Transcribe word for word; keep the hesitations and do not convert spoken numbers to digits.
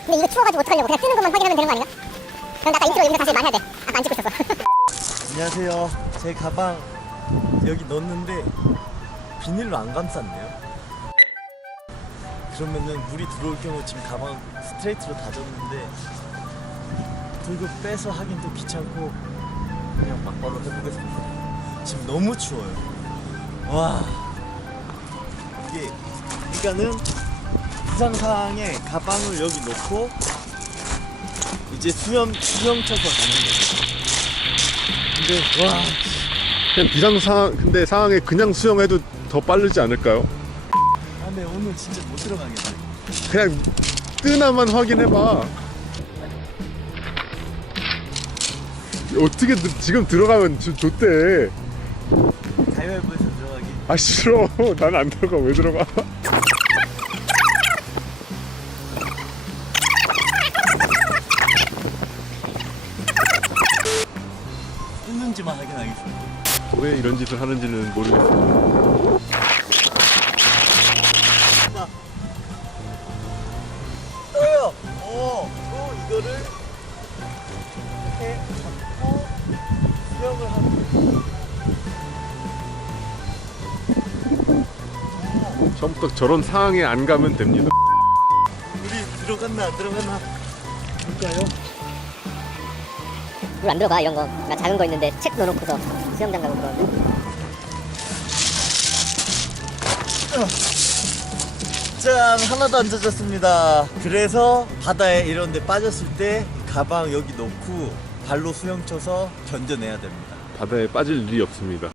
근데 이거 추워가지고 어떡하려고. 그냥 뜨는 것만 확인하면 되는 거 아닌가? 그럼 나 아까 인트로 이거 다시 말해야 돼. 아까 안 찍고 있었어. 안녕하세요. 제 가방 여기 넣었는데 비닐로 안 감쌌네요. 그러면은 물이 들어올 경우 지금 가방 스트레이트로 닫았는데 들고 빼서 하긴 또 귀찮고 그냥 막바로 해보겠습니다. 지금 너무 추워요. 와, 이게 그러니까는 비상사항에 가방을 여기 놓고 이제 수염 수영 쳐서 가는 거예요. 근데 와, 그냥 비상 상황 근데 상황에 그냥 수영해도 더 빠르지 않을까요? 아, 근데 오늘 진짜 못 들어가겠네. 그냥 뜨나만 확인해봐. 어떻게 들- 지금 들어가면 저- 좋대. 가위바위보에서 들어가기. 아 싫어. 난 안 들어가. 왜 들어가? 뜨는지만 확인하겠습니다. 왜 이런 짓을 하는지는 모르겠어. 떠요. 어, 또 이거를 이렇게 잡고 수영을 하는. 처음부터 저런 상황에 안 가면 됩니다. 우리 들어갔나 안 들어갔나 볼까요? 물 안 들어가 이런 거. 나 작은 거 있는데 책 넣어놓고서 수영장 가고 그러는데. 짠, 하나도 안 젖었습니다. 그래서 바다에 이런 데 빠졌을 때 가방 여기 놓고 발로 수영 쳐서 견뎌내야 됩니다. 바다에 빠질 일이 없습니다.